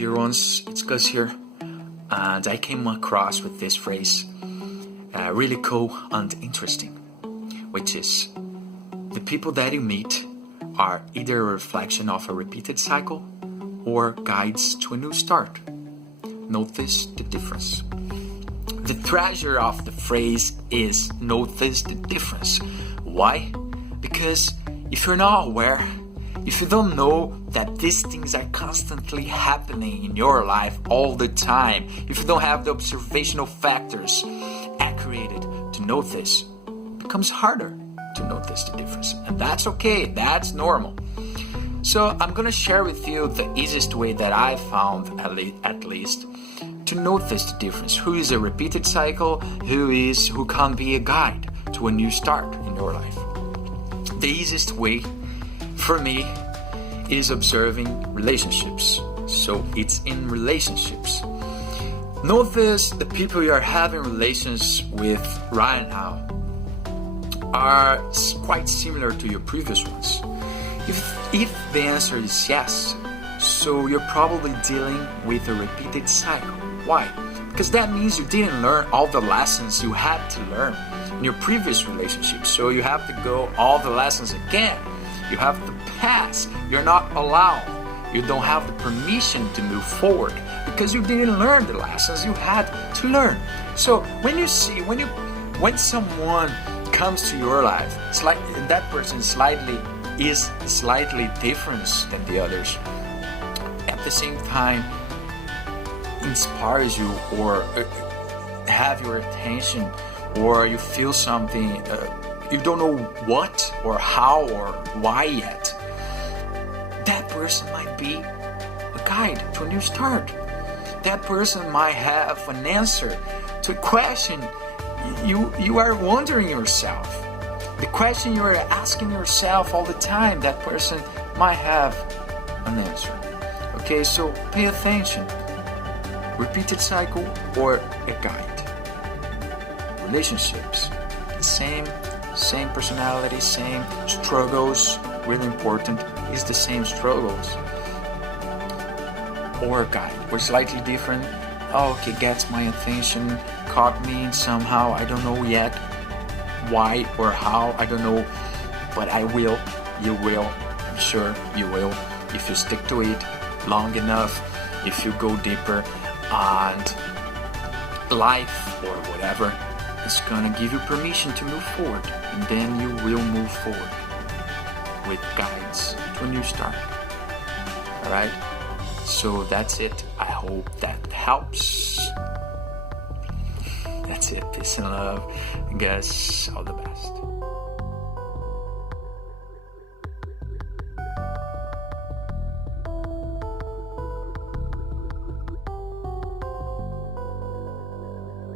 dear ones, it's Gus here, and I came across with this phrase, really cool and interesting, which is, the people that you meet are either a reflection of a repeated cycle or guides to a new start. Notice the difference. The treasure of the phrase is notice the difference. Why? Because if you're not aware, if you don't know that these things are constantly happening in your life all the time, if you don't have the observational factors accurate to notice, it becomes harder to notice the difference. And that's okay, that's normal. So I'm gonna share with you the easiest way that I found, at least, to notice the difference. Who is a repeated cycle, who can be a guide to a new start in your life. The easiest way for me is observing relationships. So it's in relationships. Notice the people you are having relations with right now are quite similar to your previous ones. If the answer is yes, so you're probably dealing with a repeated cycle. Why? Because that means you didn't learn all the lessons you had to learn in your previous relationship. So you have to go all the lessons again. You have to pass. You're not allowed. You don't have the permission to move forward because you didn't learn the lessons you had to learn. So when someone comes to your life, it's like that person is slightly different than the others. At the same time, inspires you or have your attention, or you feel something, you don't know what or how or why yet. That person might be a guide to a new start. That person might have an answer to a question you are wondering yourself. The question you are asking yourself all the time, that person might have an answer. Okay, so pay attention. Repeated cycle or a guide. Relationships, same personality, same struggles, really important, is the same struggles. Or a guide, we're slightly different. Oh, okay, gets my attention, caught me somehow, I don't know yet why or how, I don't know, but I will, you will, I'm sure you will, if you stick to it long enough, if you go deeper, and life or whatever is gonna give you permission to move forward, and then you will move forward with guides to a new start. Alright? So that's it. I hope that helps. That's it. Peace and love. Guys, all the best.